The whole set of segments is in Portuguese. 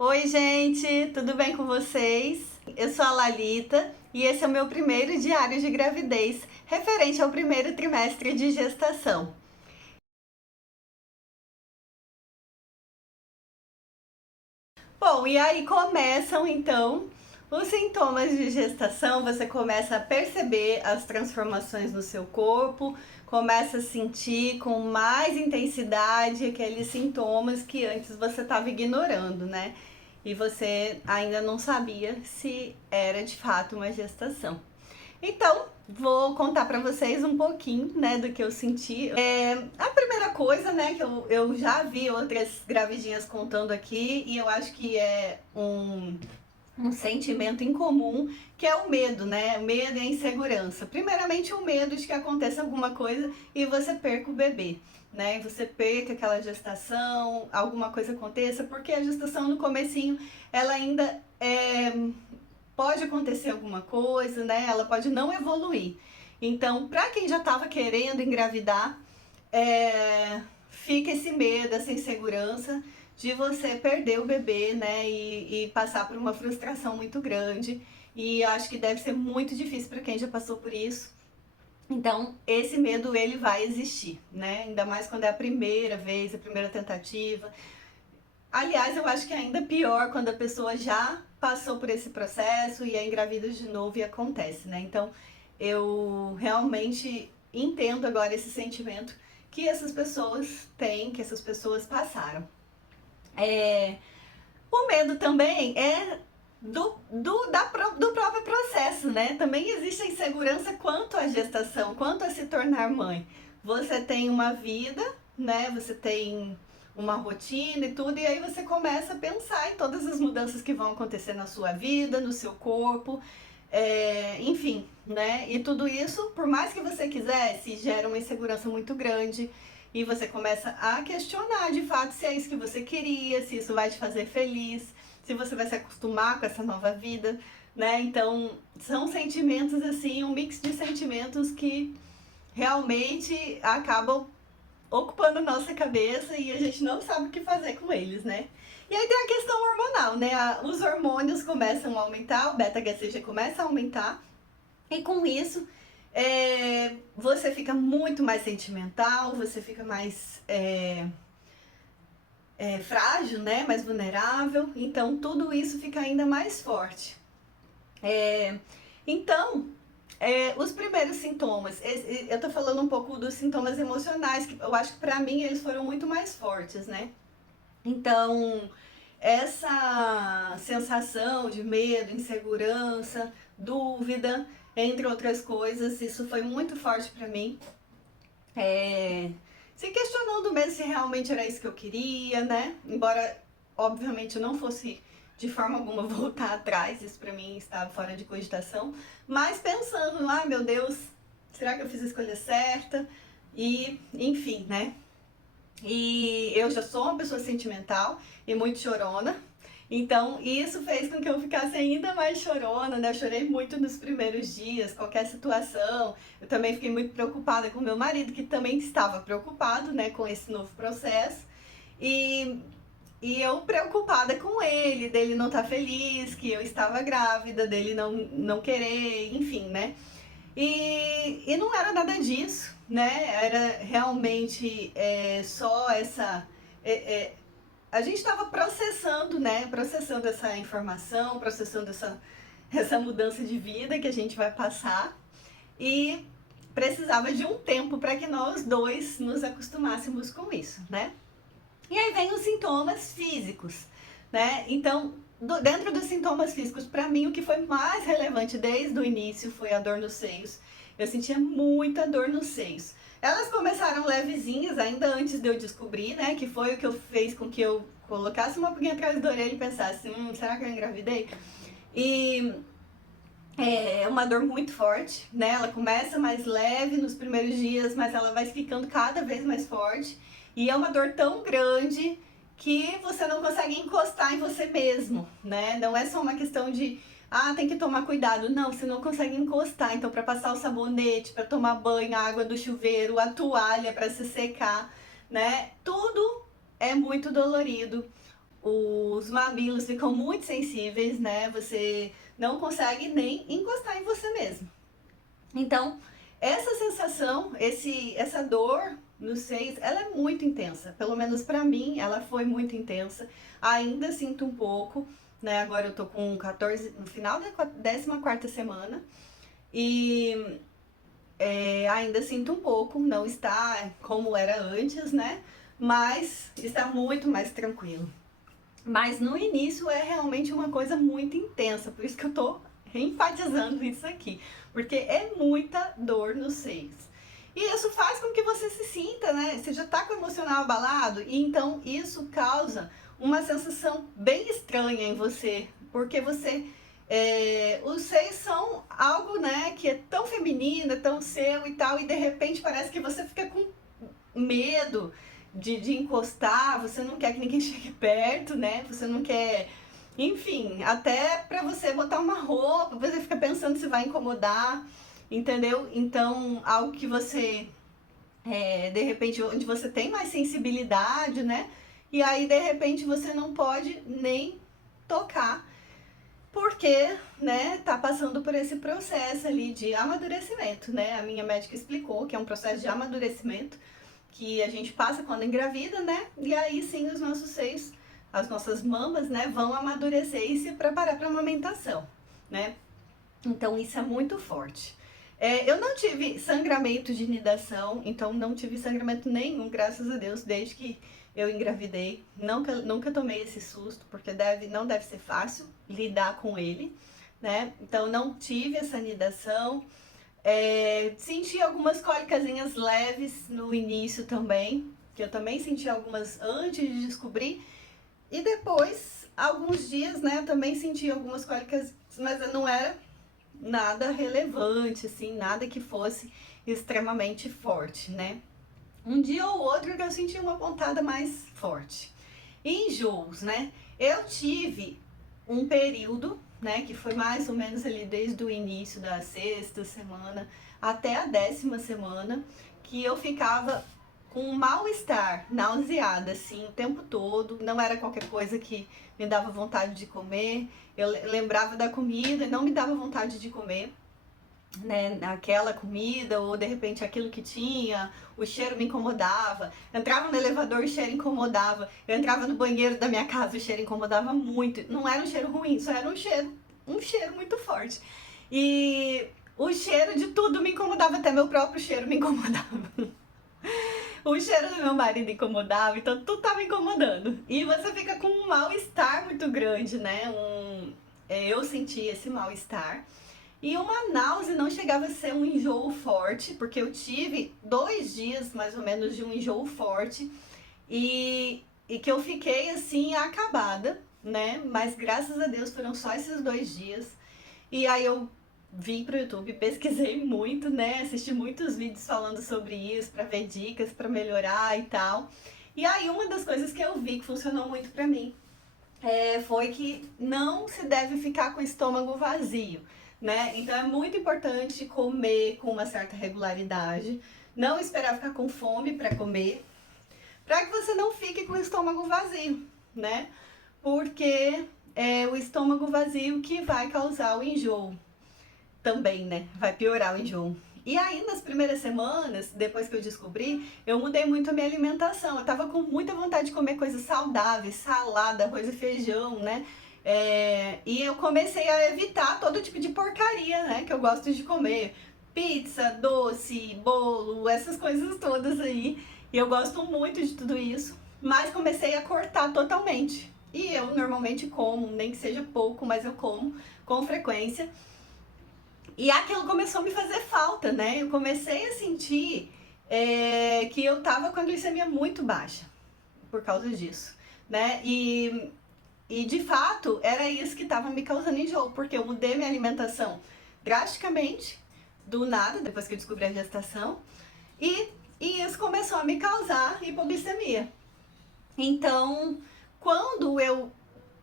Oi, gente, tudo bem com vocês? Eu sou a Lalita e esse é o meu primeiro diário de gravidez, referente ao primeiro trimestre de gestação. Bom, e aí começam então os sintomas de gestação, você começa a perceber as transformações no seu corpo, começa a sentir com mais intensidade aqueles sintomas que antes você estava ignorando, né? E você ainda não sabia se era de fato uma gestação. Então, vou contar pra vocês um pouquinho, né, do que eu senti. A primeira coisa, né, que eu já vi outras gravidinhas contando aqui, e eu acho que é um sentimento incomum, que é o medo, né? O medo e a insegurança. Primeiramente, o medo de que aconteça alguma coisa e você perca o bebê, né? Você perca aquela gestação, alguma coisa aconteça, porque a gestação no comecinho, ela ainda pode acontecer alguma coisa, né? Ela pode não evoluir. Então, para quem já estava querendo engravidar, fica esse medo, essa insegurança de você perder o bebê, né? E passar por uma frustração muito grande. E eu acho que deve ser muito difícil para quem já passou por isso. Então, esse medo ele vai existir, né? Ainda mais quando é a primeira vez, a primeira tentativa. Aliás, eu acho que é ainda pior quando a pessoa já passou por esse processo e é engravida de novo e acontece, né? Então, eu realmente entendo agora esse sentimento que essas pessoas têm, que essas pessoas passaram. O medo também é do próprio processo, né? Também existe a insegurança quanto à gestação, quanto a se tornar mãe. Você tem uma vida, né? Você tem uma rotina e tudo, e aí você começa a pensar em todas as mudanças que vão acontecer na sua vida, no seu corpo, enfim, né? E tudo isso, por mais que você quisesse, gera uma insegurança muito grande. E você começa a questionar de fato se é isso que você queria, se isso vai te fazer feliz, se você vai se acostumar com essa nova vida, né? Então, são sentimentos assim, um mix de sentimentos que realmente acabam ocupando nossa cabeça e a gente não sabe o que fazer com eles, né? E aí tem a questão hormonal, né? Os hormônios começam a aumentar, o beta-HCG começa a aumentar, e com isso você fica muito mais sentimental, você fica mais frágil, né? Mais vulnerável. Então tudo isso fica ainda mais forte. Então, os primeiros sintomas, eu tô falando um pouco dos sintomas emocionais, que eu acho que pra mim eles foram muito mais fortes, né? Então, essa sensação de medo, insegurança, dúvida, entre outras coisas, isso foi muito forte para mim. Se questionando mesmo se realmente era isso que eu queria, né? Embora, obviamente, eu não fosse de forma alguma voltar atrás, isso para mim estava fora de cogitação, mas pensando, ah, meu Deus, será que eu fiz a escolha certa? E, enfim, né? E eu já sou uma pessoa sentimental e muito chorona. Então, isso fez com que eu ficasse ainda mais chorona, né? Eu chorei muito nos primeiros dias, qualquer situação. Eu também fiquei muito preocupada com meu marido, que também estava preocupado, né, com esse novo processo. E, e eu preocupada com ele, dele não estar feliz, que eu estava grávida, dele não querer, enfim, né? E não era nada disso, né? Era realmente só essa. É, é, a gente estava processando, né? Processando essa informação, processando essa mudança de vida que a gente vai passar. E precisava de um tempo para que nós dois nos acostumássemos com isso, né? E aí vem os sintomas físicos, né? Então, dentro dos sintomas físicos, para mim o que foi mais relevante desde o início foi a dor nos seios. Eu sentia muita dor nos seios. Elas começaram levezinhas ainda antes de eu descobrir, né? Que foi o que eu fez com que eu colocasse uma pulguinha atrás da orelha e pensasse, será que eu engravidei? E é uma dor muito forte, né? Ela começa mais leve nos primeiros dias, mas ela vai ficando cada vez mais forte. E é uma dor tão grande que você não consegue encostar em você mesmo, né? Não é só uma questão de, tem que tomar cuidado. Não, você não consegue encostar. Então, para passar o sabonete, para tomar banho, a água do chuveiro, a toalha para se secar, né? Tudo é muito dolorido. os mamilos ficam muito sensíveis, né? Você não consegue nem encostar em você mesmo. Então, essa sensação, essa dor nos seios, ela é muito intensa. Pelo menos pra mim, ela foi muito intensa. Ainda sinto um pouco, né? Agora eu tô com 14, no final da 14ª semana. E ainda sinto um pouco, não está como era antes, né? Mas está muito mais tranquilo. Mas no início é realmente uma coisa muito intensa, por isso que eu tô enfatizando isso aqui, porque é muita dor nos seios. E isso faz com que você se sinta, né? Você já tá com o emocional abalado, e então isso causa uma sensação bem estranha em você, porque os seios são algo, né, que é tão feminino, é tão seu e tal, e de repente parece que você fica com medo de encostar, você não quer que ninguém chegue perto, né? Você não quer. Enfim, até pra você botar uma roupa, você fica pensando se vai incomodar, entendeu? Então, algo que você, de repente, onde você tem mais sensibilidade, né? E aí, de repente, você não pode nem tocar, porque, né, tá passando por esse processo ali de amadurecimento, né? A minha médica explicou que é um processo de amadurecimento que a gente passa quando engravida, né? E aí sim os nossos seios, as nossas mamas, né, vão amadurecer e se preparar para a amamentação, né? Então isso é muito forte. Eu não tive sangramento de nidação, então não tive sangramento nenhum, graças a Deus, desde que eu engravidei. Nunca tomei esse susto, porque não deve ser fácil lidar com ele, né? Então não tive essa nidação. Senti algumas cólicazinhas leves no início também, que eu também senti algumas antes de descobrir. E depois, alguns dias, né, eu também senti algumas cólicas, mas não era nada relevante, assim, nada que fosse extremamente forte, né? Um dia ou outro que eu senti uma pontada mais forte. Enjoos, né? Eu tive um período, né, que foi mais ou menos ali desde o início da 6ª semana até a 10ª semana, que eu ficava com um mal-estar, nauseada, assim, o tempo todo. Não era qualquer coisa que me dava vontade de comer. Eu lembrava da comida e não me dava vontade de comer, né, aquela comida, ou de repente aquilo que tinha, o cheiro me incomodava. Eu entrava no elevador, o cheiro incomodava. Eu entrava no banheiro da minha casa, o cheiro incomodava muito. Não era um cheiro ruim, só era um cheiro muito forte. E o cheiro de tudo me incomodava, até meu próprio cheiro me incomodava. O cheiro do meu marido incomodava, então tudo tava incomodando. E você fica com um mal-estar muito grande, né? Eu senti esse mal-estar. E uma náusea, não chegava a ser um enjoo forte, porque eu tive 2 dias mais ou menos de um enjoo forte e que eu fiquei assim acabada, né? Mas graças a Deus foram só esses 2 dias. E aí eu vim pro YouTube, pesquisei muito, né? Assisti muitos vídeos falando sobre isso, pra ver dicas pra melhorar e tal. E aí uma das coisas que eu vi que funcionou muito pra mim foi que não se deve ficar com o estômago vazio, né? Então é muito importante comer com uma certa regularidade, não esperar ficar com fome para comer, para que você não fique com o estômago vazio, né? Porque é o estômago vazio que vai causar o enjoo também, né? Vai piorar o enjoo. E aí, nas primeiras semanas, depois que eu descobri, eu mudei muito a minha alimentação. Eu tava com muita vontade de comer coisas saudáveis, salada, arroz e feijão, né? E eu comecei a evitar todo tipo de porcaria, né? Que eu gosto de comer. Pizza, doce, bolo, essas coisas todas aí. E eu gosto muito de tudo isso. Mas comecei a cortar totalmente. E eu normalmente como, nem que seja pouco, mas eu como com frequência. E aquilo começou a me fazer falta, né? Eu comecei a sentir que eu tava com a glicemia muito baixa por causa disso, né? E de fato era isso que tava me causando enjoo, porque eu mudei minha alimentação drasticamente, do nada, depois que eu descobri a gestação, e isso começou a me causar hipoglicemia. Então, quando eu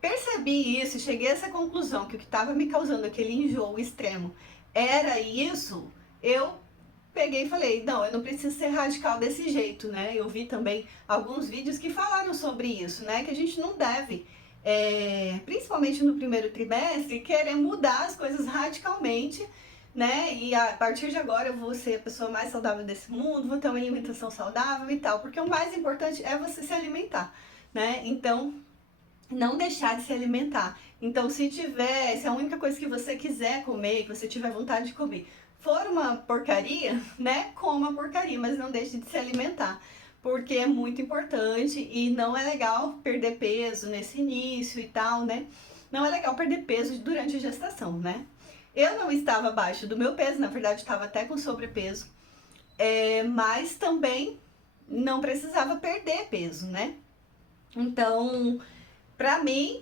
percebi isso e cheguei a essa conclusão que o que estava me causando aquele enjoo extremo era isso, eu peguei e falei, não, eu não preciso ser radical desse jeito, né? Eu vi também alguns vídeos que falaram sobre isso, né? Que a gente não deve, principalmente no primeiro trimestre, querer mudar as coisas radicalmente, né? E a partir de agora eu vou ser a pessoa mais saudável desse mundo, vou ter uma alimentação saudável e tal, porque o mais importante é você se alimentar, né? Então, não deixar de se alimentar. Então, se a única coisa que você quiser comer, que você tiver vontade de comer, for uma porcaria, né? Coma porcaria, mas não deixe de se alimentar, porque é muito importante e não é legal perder peso nesse início e tal, né? Não é legal perder peso durante a gestação, né? Eu não estava abaixo do meu peso, na verdade estava até com sobrepeso, mas também não precisava perder peso, né? Então, para mim,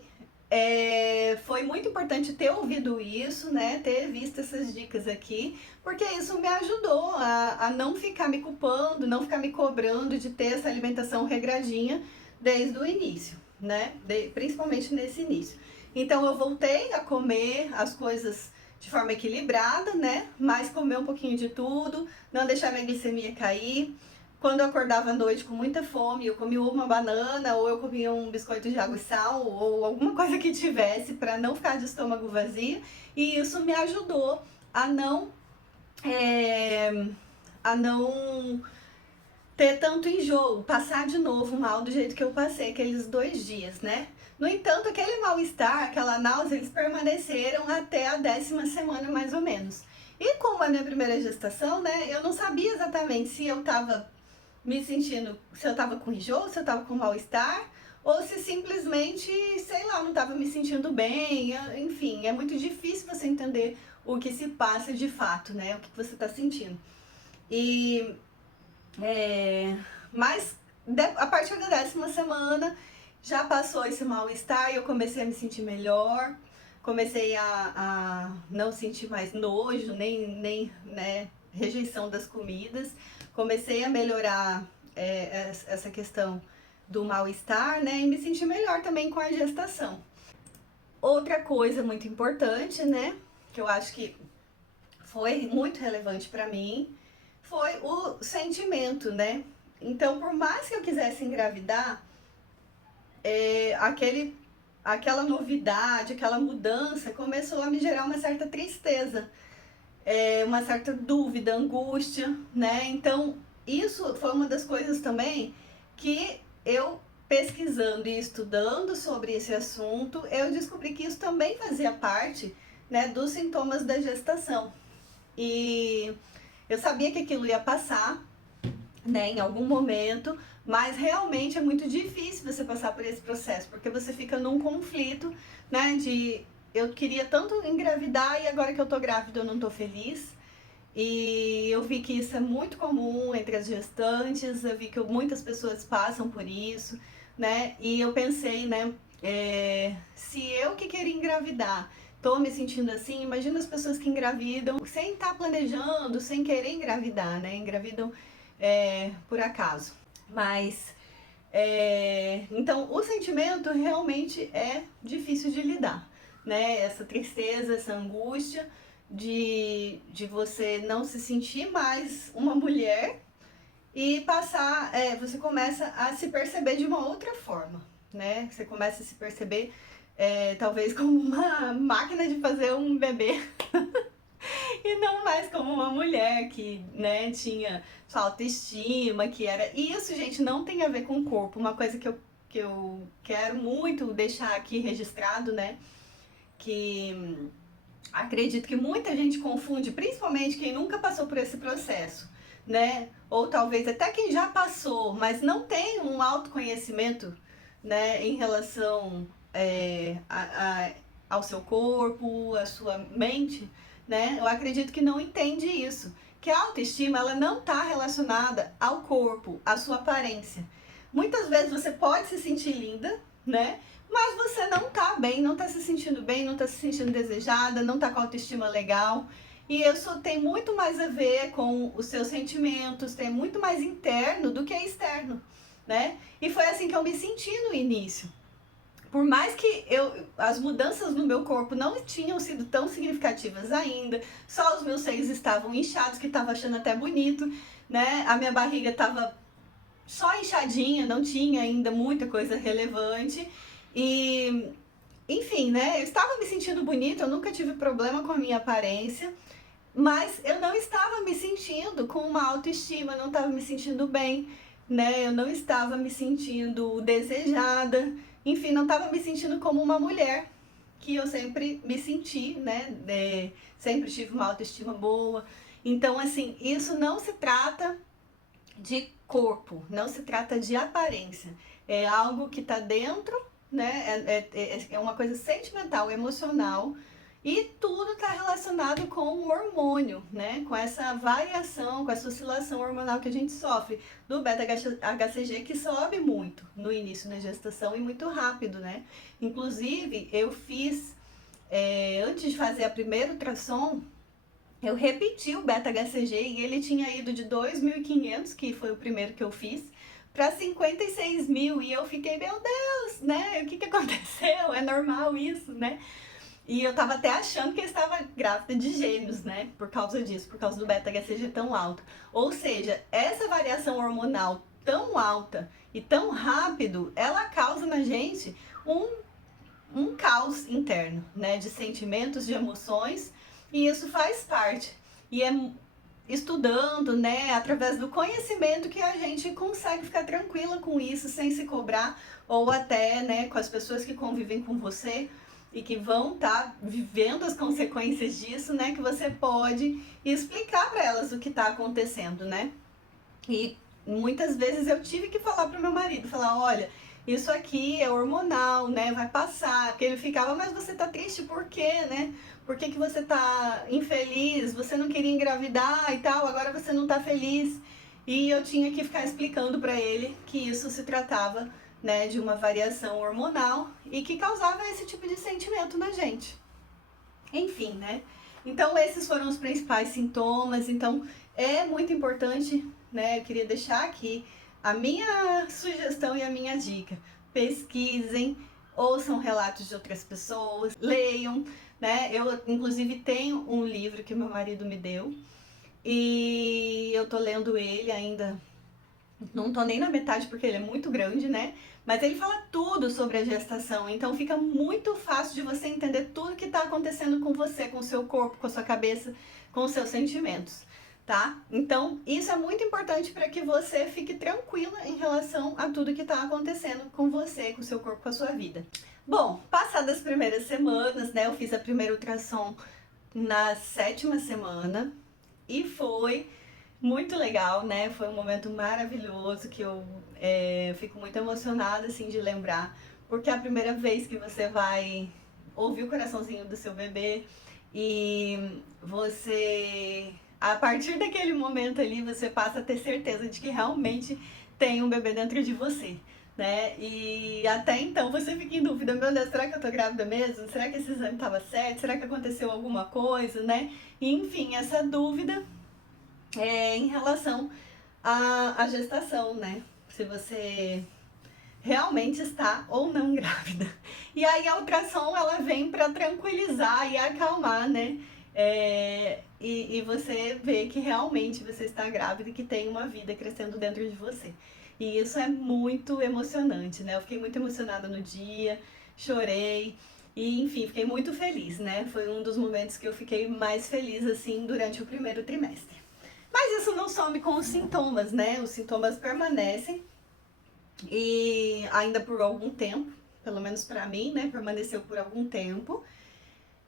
foi muito importante ter ouvido isso, né? Ter visto essas dicas aqui, porque isso me ajudou a não ficar me culpando, não ficar me cobrando de ter essa alimentação regradinha desde o início, né? Principalmente nesse início. Então eu voltei a comer as coisas de forma equilibrada, né? Mas comer um pouquinho de tudo, não deixar minha glicemia cair. Quando eu acordava à noite com muita fome, eu comia uma banana, ou eu comia um biscoito de água e sal, ou alguma coisa que tivesse para não ficar de estômago vazio. E isso me ajudou a não, a não ter tanto enjoo, passar de novo mal do jeito que eu passei aqueles 2 dias, né? No entanto, aquele mal-estar, aquela náusea, eles permaneceram até a 10ª semana, mais ou menos. E como a minha primeira gestação, né, eu não sabia exatamente se eu estava me sentindo, se eu tava com enjoo, se eu tava com mal-estar, ou se simplesmente, sei lá, não tava me sentindo bem, enfim, é muito difícil você entender o que se passa de fato, né, o que você tá sentindo. E, mas a partir da 10ª semana, já passou esse mal-estar e eu comecei a me sentir melhor, comecei a não sentir mais nojo, nem né, rejeição das comidas, comecei a melhorar essa questão do mal-estar, né, e me sentir melhor também com a gestação. Outra coisa muito importante, né, que eu acho que foi muito relevante para mim, foi o sentimento, né? Então, por mais que eu quisesse engravidar, aquela novidade, aquela mudança começou a me gerar uma certa tristeza, uma certa dúvida, angústia, né? Então, isso foi uma das coisas também que eu, pesquisando e estudando sobre esse assunto, eu descobri que isso também fazia parte, né, dos sintomas da gestação. E eu sabia que aquilo ia passar, né, em algum momento, mas realmente é muito difícil você passar por esse processo, porque você fica num conflito, né, de eu queria tanto engravidar e agora que eu tô grávida eu não tô feliz. E eu vi que isso é muito comum entre as gestantes, eu vi que muitas pessoas passam por isso, né? E eu pensei, né, se eu que queria engravidar tô me sentindo assim, imagina as pessoas que engravidam sem estar planejando, sem querer engravidar, né? Engravidam por acaso. Mas, então, o sentimento realmente é difícil de lidar, né? Essa tristeza, essa angústia de você não se sentir mais uma mulher e passar, você começa a se perceber de uma outra forma, né? Você começa a se perceber talvez como uma máquina de fazer um bebê e não mais como uma mulher que, né, tinha sua autoestima, que era... E isso, gente, não tem a ver com o corpo. Uma coisa que eu quero muito deixar aqui registrado, né, que acredito que muita gente confunde, principalmente quem nunca passou por esse processo, né, ou talvez até quem já passou, mas não tem um autoconhecimento, né, em relação ao seu corpo, à sua mente, né? Eu acredito que não entende isso, que a autoestima ela não está relacionada ao corpo, à sua aparência. Muitas vezes você pode se sentir linda, né? Mas você não tá bem, não tá se sentindo bem, não tá se sentindo desejada, não tá com a autoestima legal. E isso tem muito mais a ver com os seus sentimentos, tem muito mais interno do que externo, né? E foi assim que eu me senti no início. por mais que as mudanças no meu corpo não tinham sido tão significativas ainda, só os meus seios estavam inchados, que estava achando até bonito, né? A minha barriga estava só inchadinha, não tinha ainda muita coisa relevante. E, enfim, né? Eu estava me sentindo bonita, eu nunca tive problema com a minha aparência, mas eu não estava me sentindo com uma autoestima, não estava me sentindo bem, né? Eu não estava me sentindo desejada, enfim, não estava me sentindo como uma mulher que eu sempre me senti, né? Sempre tive uma autoestima boa. Então, assim, isso não se trata de corpo, não se trata de aparência. É algo que está dentro, né? É uma coisa sentimental, emocional, e tudo está relacionado com o hormônio, né? Com essa variação, com essa oscilação hormonal que a gente sofre do beta-HCG, que sobe muito no início da gestação e muito rápido, né? Inclusive, eu fiz, antes de fazer a primeira ultrassom, eu repeti o beta-HCG e ele tinha ido de 2.500, que foi o primeiro que eu fiz, para 56.000, e eu fiquei, meu Deus, né? O que aconteceu? É normal isso, né? E eu tava até achando que eu estava grávida de gêmeos, né? Por causa disso, por causa do beta-HCG tão alto. Ou seja, essa variação hormonal tão alta e tão rápido, ela causa na gente um caos interno, né? De sentimentos, de emoções, e isso faz parte. E é estudando, né, através do conhecimento, que a gente consegue ficar tranquila com isso, sem se cobrar, ou até, né, com as pessoas que convivem com você e que vão estar vivendo as consequências disso, né, que você pode explicar para elas o que está acontecendo, né? E muitas vezes eu tive que falar pro meu marido, falar, olha, isso aqui é hormonal, né, vai passar. Porque ele ficava, mas você tá triste por quê, né? Por que você tá infeliz? Você não queria engravidar e tal, agora você não tá feliz. E eu tinha que ficar explicando para ele que isso se tratava, né, de uma variação hormonal e que causava esse tipo de sentimento na gente. Enfim, né? Então esses foram os principais sintomas. Então é muito importante, né? Eu queria deixar aqui a minha sugestão e a minha dica. Pesquisem, ouçam relatos de outras pessoas, leiam, né? Eu inclusive tenho um livro que meu marido me deu e eu tô lendo ele ainda. Não tô nem na metade porque ele é muito grande, né? Mas ele fala tudo sobre a gestação, então fica muito fácil de você entender tudo que está acontecendo com você, com o seu corpo, com a sua cabeça, com os seus sentimentos, tá? Então, isso é muito importante para que você fique tranquila em relação a tudo que está acontecendo com você, com o seu corpo, com a sua vida. Bom, passadas as primeiras semanas, né? Eu fiz a primeira ultrassom na 7ª semana e foi muito legal, né? Foi um momento maravilhoso que eu fico muito emocionada, assim, de lembrar, porque é a primeira vez que você vai ouvir o coraçãozinho do seu bebê e você, a partir daquele momento ali, você passa a ter certeza de que realmente tem um bebê dentro de você, né? E até então você fica em dúvida, meu Deus, será que eu tô grávida mesmo? Será que esse exame tava certo? Será que aconteceu alguma coisa, né? E, enfim, essa dúvida em relação à gestação, né? Se você realmente está ou não grávida. E aí a ultrassom, ela vem para tranquilizar e acalmar, né? E você vê que realmente você está grávida e que tem uma vida crescendo dentro de você. E isso é muito emocionante, né? Eu fiquei muito emocionada no dia, chorei. E, enfim, fiquei muito feliz, né? Foi um dos momentos que eu fiquei mais feliz, assim, durante o primeiro trimestre. Mas isso não some com os sintomas, né? Os sintomas permanecem e ainda por algum tempo, pelo menos pra mim, né? Permaneceu por algum tempo.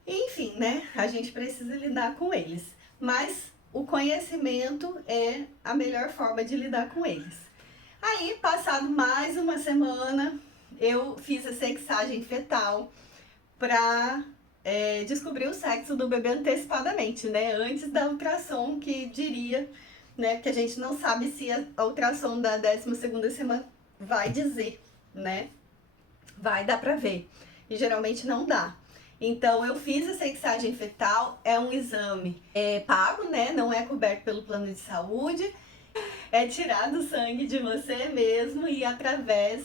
E, enfim, né? A gente precisa lidar com eles. Mas o conhecimento é a melhor forma de lidar com eles. Aí, passado mais uma semana, eu fiz a sexagem fetal pra descobrir o sexo do bebê antecipadamente, né? Antes da ultrassom, que diria, né? Que a gente não sabe se a ultrassom da 12ª semana vai dizer, né? Vai dar pra ver. E geralmente não dá. Então eu fiz a sexagem fetal, é um exame pago, né? Não é coberto pelo plano de saúde. É tirado o sangue de você mesmo e através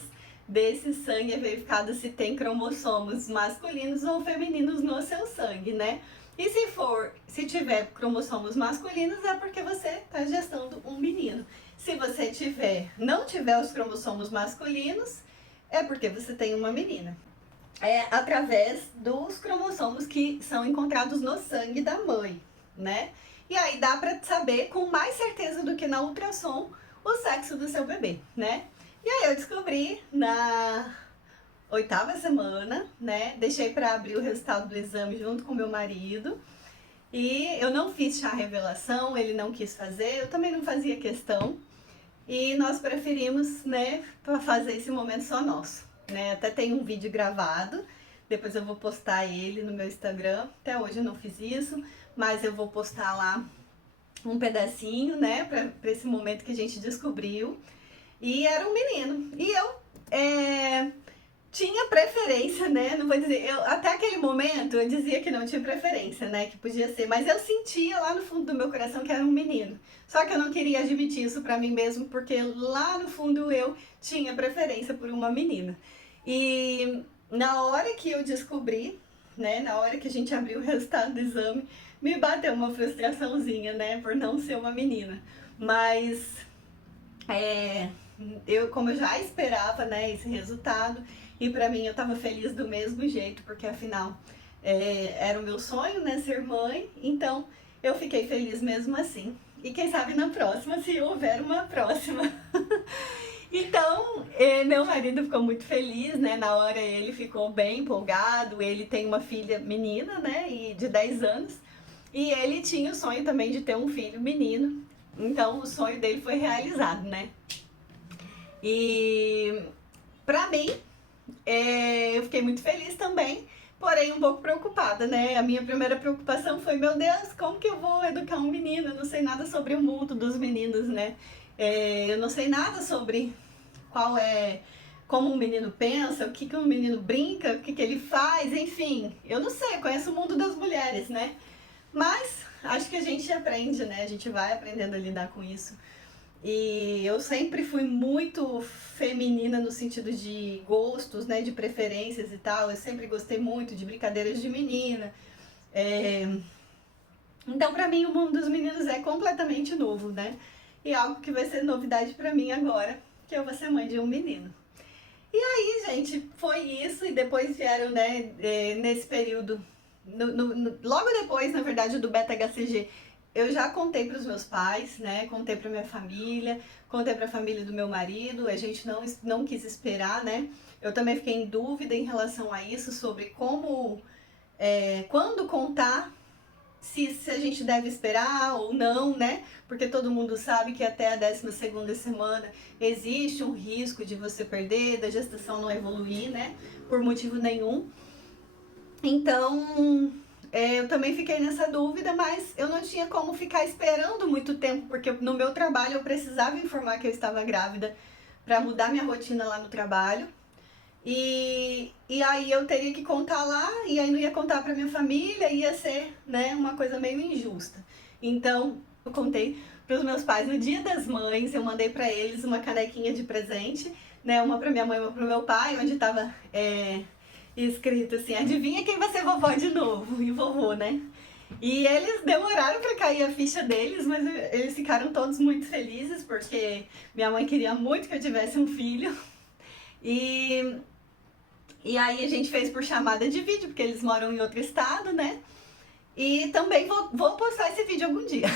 desse sangue é verificado se tem cromossomos masculinos ou femininos no seu sangue, né? E se tiver cromossomos masculinos, é porque você está gestando um menino. Se você não tiver os cromossomos masculinos, é porque você tem uma menina. É através dos cromossomos que são encontrados no sangue da mãe, né? E aí dá pra saber com mais certeza do que na ultrassom o sexo do seu bebê, né? E aí eu descobri na 8ª semana, né? Deixei pra abrir o resultado do exame junto com meu marido. E eu não fiz chá revelação, ele não quis fazer, eu também não fazia questão. E nós preferimos, né, fazer esse momento só nosso, né? Até tem um vídeo gravado, depois eu vou postar ele no meu Instagram. Até hoje eu não fiz isso, mas eu vou postar lá um pedacinho, né, pra esse momento que a gente descobriu. E era um menino. E eu tinha preferência, né? Não vou dizer, até aquele momento eu dizia que não tinha preferência, né? Que podia ser, mas eu sentia lá no fundo do meu coração que era um menino. Só que eu não queria admitir isso pra mim mesmo, porque lá no fundo eu tinha preferência por uma menina. E na hora que eu descobri, né? Na hora que a gente abriu o resultado do exame, me bateu uma frustraçãozinha, né? Por não ser uma menina. Mas como eu já esperava, né, esse resultado, e pra mim eu tava feliz do mesmo jeito, porque afinal era o meu sonho, né, ser mãe, então eu fiquei feliz mesmo assim. E quem sabe na próxima, se houver uma próxima. Então, meu marido ficou muito feliz, né, na hora ele ficou bem empolgado, ele tem uma filha menina, né, de 10 anos, e ele tinha o sonho também de ter um filho menino, então o sonho dele foi realizado, né. E pra mim, eu fiquei muito feliz também, porém um pouco preocupada, né? A minha primeira preocupação foi, meu Deus, como que eu vou educar um menino? Eu não sei nada sobre o mundo dos meninos, né? Eu não sei nada sobre como um menino pensa, o que que um menino brinca, o que que ele faz, enfim. Eu não sei, eu conheço o mundo das mulheres, né? Mas acho que a gente aprende, né? A gente vai aprendendo a lidar com isso. E eu sempre fui muito feminina no sentido de gostos, né, de preferências e tal. Eu sempre gostei muito de brincadeiras de menina. Então, pra mim, o mundo dos meninos é completamente novo, né? E algo que vai ser novidade pra mim agora, que eu vou ser mãe de um menino. E aí, gente, foi isso. E depois vieram, né, nesse período, logo depois, na verdade, do Beta-HCG, eu já contei para os meus pais, né? Contei para minha família, contei para a família do meu marido. A gente não quis esperar, né? Eu também fiquei em dúvida em relação a isso, sobre quando contar, se a gente deve esperar ou não, né? Porque todo mundo sabe que até a 12ª semana existe um risco de você perder, da gestação não evoluir, né? Por motivo nenhum. Então, eu também fiquei nessa dúvida, mas eu não tinha como ficar esperando muito tempo, porque no meu trabalho eu precisava informar que eu estava grávida para mudar minha rotina lá no trabalho. E aí eu teria que contar lá, e aí não ia contar para minha família, ia ser, né, uma coisa meio injusta. Então, eu contei para os meus pais no Dia das Mães, eu mandei para eles uma canequinha de presente, né, uma para minha mãe e uma para o meu pai, onde estava escrito assim: adivinha quem vai ser vovó de novo? E vovô, né? E eles demoraram para cair a ficha deles, mas eles ficaram todos muito felizes, porque minha mãe queria muito que eu tivesse um filho. E aí a gente fez por chamada de vídeo, porque eles moram em outro estado, né? E também vou postar esse vídeo algum dia.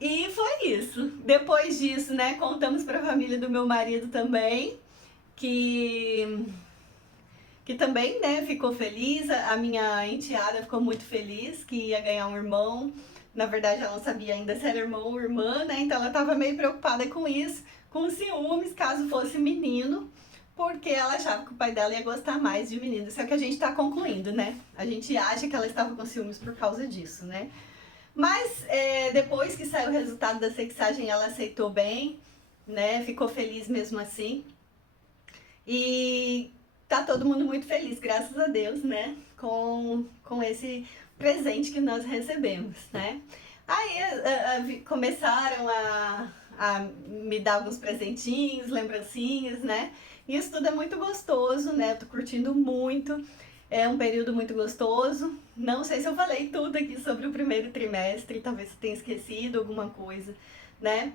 E foi isso. Depois disso, né, contamos para a família do meu marido também, que também, né, ficou feliz. A minha enteada ficou muito feliz que ia ganhar um irmão. Na verdade, ela não sabia ainda se era irmão ou irmã, né? Então ela estava meio preocupada com isso, com ciúmes, caso fosse menino, porque ela achava que o pai dela ia gostar mais de menino. Isso é o que a gente está concluindo, né? A gente acha que ela estava com ciúmes por causa disso, né? Mas depois que saiu o resultado da sexagem, ela aceitou bem, né? Ficou feliz mesmo assim. E tá todo mundo muito feliz, graças a Deus, né? Com esse presente que nós recebemos, né? Aí começaram me dar alguns presentinhos, lembrancinhas, né? Isso tudo é muito gostoso, né? Eu tô curtindo muito. É um período muito gostoso. Não sei se eu falei tudo aqui sobre o primeiro trimestre, talvez eu tenha esquecido alguma coisa, né?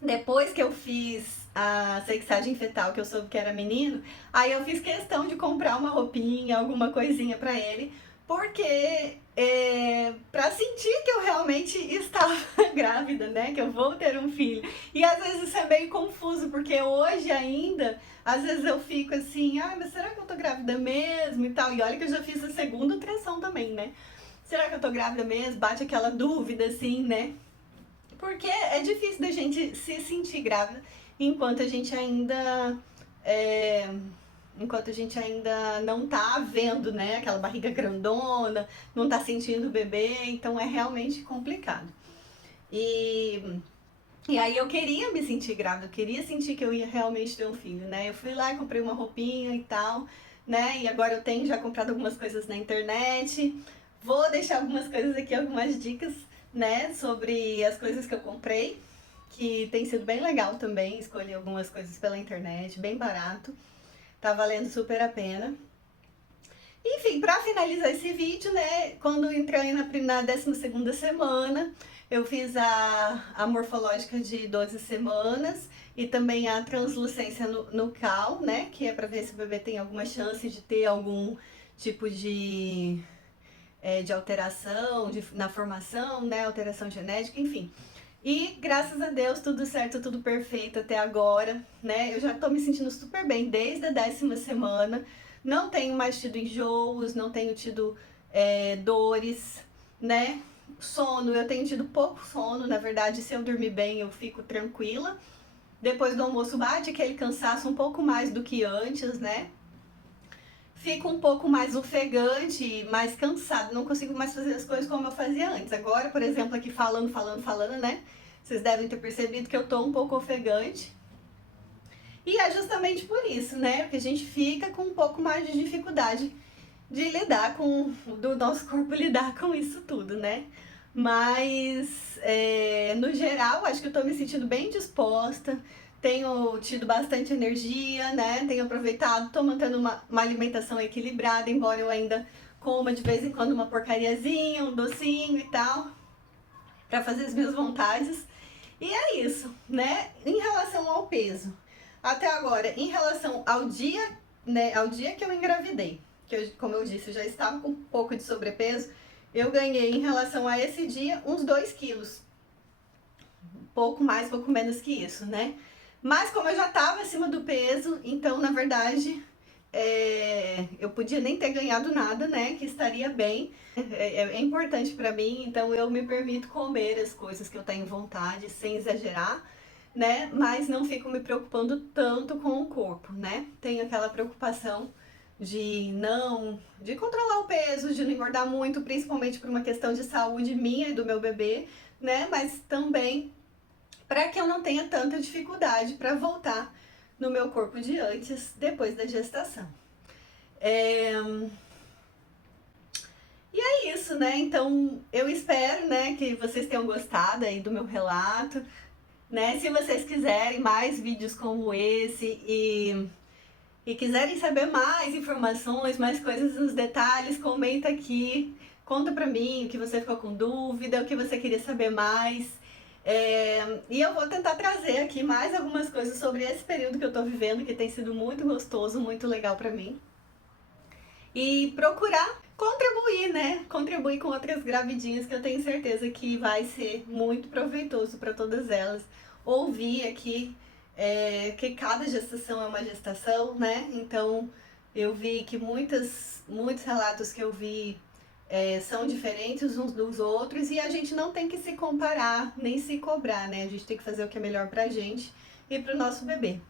Depois que eu fiz a sexagem fetal, que eu soube que era menino, aí eu fiz questão de comprar uma roupinha, alguma coisinha pra ele, porque pra sentir que eu realmente estava grávida, né? Que eu vou ter um filho. E às vezes isso é meio confuso, porque hoje ainda, às vezes eu fico assim, ah, mas será que eu tô grávida mesmo e tal? E olha que eu já fiz a segunda ultrassom também, né? Será que eu tô grávida mesmo? Bate aquela dúvida assim, né? Porque é difícil da gente se sentir grávida enquanto a gente ainda. é, enquanto a gente ainda não tá vendo, né, aquela barriga grandona, não tá sentindo o bebê, então é realmente complicado. E, e aí eu queria me sentir grávida, eu queria sentir que eu ia realmente ter um filho, né? Eu fui lá e comprei uma roupinha e tal, né? E agora eu tenho já comprado algumas coisas na internet. Vou deixar algumas coisas aqui, algumas dicas, né, sobre as coisas que eu comprei, que tem sido bem legal também, escolhi algumas coisas pela internet, bem barato, tá valendo super a pena. Enfim, para finalizar esse vídeo, né, quando entrei na 12ª semana, eu fiz a morfológica de 12 semanas e também a translucência no cal, né, que é para ver se o bebê tem alguma chance de ter algum tipo de alteração na formação, né, alteração genética, enfim. E graças a Deus, tudo certo, tudo perfeito até agora, né? Eu já tô me sentindo super bem desde a 10ª semana. Não tenho mais tido enjoos, não tenho tido dores, né? Sono, eu tenho tido pouco sono, na verdade, se eu dormir bem, eu fico tranquila. Depois do almoço bate aquele cansaço um pouco mais do que antes, né? Fico um pouco mais ofegante, mais cansado, não consigo mais fazer as coisas como eu fazia antes. Agora, por exemplo, aqui falando, né? Vocês devem ter percebido que eu tô um pouco ofegante. E é justamente por isso, né? Porque a gente fica com um pouco mais de dificuldade de lidar do nosso corpo lidar com isso tudo, né? Mas, no geral, acho que eu tô me sentindo bem disposta, tenho tido bastante energia, né? Tenho aproveitado, tô mantendo uma alimentação equilibrada, embora eu ainda coma de vez em quando uma porcariazinha, um docinho e tal, pra fazer as minhas vontades. E é isso, né? Em relação ao peso, até agora, em relação ao dia, né, ao dia que eu engravidei, que eu, como eu disse, eu já estava com um pouco de sobrepeso, eu ganhei em relação a esse dia uns 2 quilos. Pouco mais, pouco menos que isso, né? Mas como eu já estava acima do peso, então na verdade eu podia nem ter ganhado nada, né? Que estaria bem. É importante para mim, então eu me permito comer as coisas que eu tenho vontade, sem exagerar, né? Mas não fico me preocupando tanto com o corpo, né? Tenho aquela preocupação de controlar o peso, de não engordar muito, principalmente por uma questão de saúde minha e do meu bebê, né? Mas também para que eu não tenha tanta dificuldade para voltar no meu corpo de antes, depois da gestação. E é isso, né? Então eu espero, né, que vocês tenham gostado aí do meu relato, né? Se vocês quiserem mais vídeos como esse e quiserem saber mais informações, mais coisas nos detalhes, comenta aqui, conta pra mim o que você ficou com dúvida, o que você queria saber mais. E eu vou tentar trazer aqui mais algumas coisas sobre esse período que eu tô vivendo, que tem sido muito gostoso, muito legal pra mim. E procurar contribuir, né? Contribuir com outras gravidinhas, que eu tenho certeza que vai ser muito proveitoso para todas elas. Ouvir aqui que cada gestação é uma gestação, né? Então eu vi que muitos relatos que eu vi são diferentes uns dos outros e a gente não tem que se comparar nem se cobrar, né? A gente tem que fazer o que é melhor pra gente e pro nosso bebê.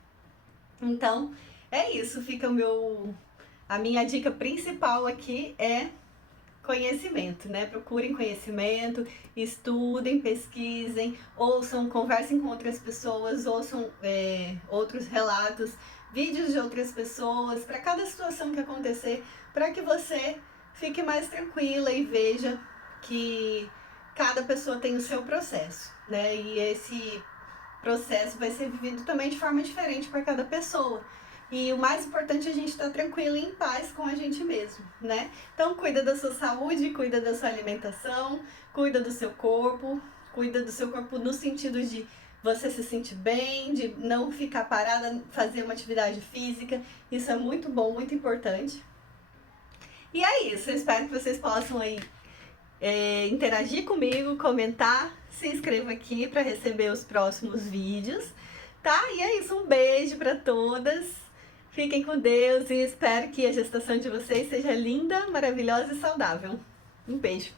Então é isso, fica a minha dica principal aqui é conhecimento, né? Procurem conhecimento, estudem, pesquisem, ouçam, conversem com outras pessoas, ouçam outros relatos, vídeos de outras pessoas, para cada situação que acontecer, para que você fique mais tranquila e veja que cada pessoa tem o seu processo, né? E esse processo vai ser vivido também de forma diferente por cada pessoa. E o mais importante é a gente estar tranquilo e em paz com a gente mesmo, né? Então cuida da sua saúde, cuida da sua alimentação, cuida do seu corpo no sentido de você se sentir bem, de não ficar parada, fazer uma atividade física. Isso é muito bom, muito importante. E é isso, eu espero que vocês possam aí interagir comigo, comentar, se inscreva aqui para receber os próximos vídeos, tá? E é isso, um beijo para todas, fiquem com Deus e espero que a gestação de vocês seja linda, maravilhosa e saudável. Um beijo!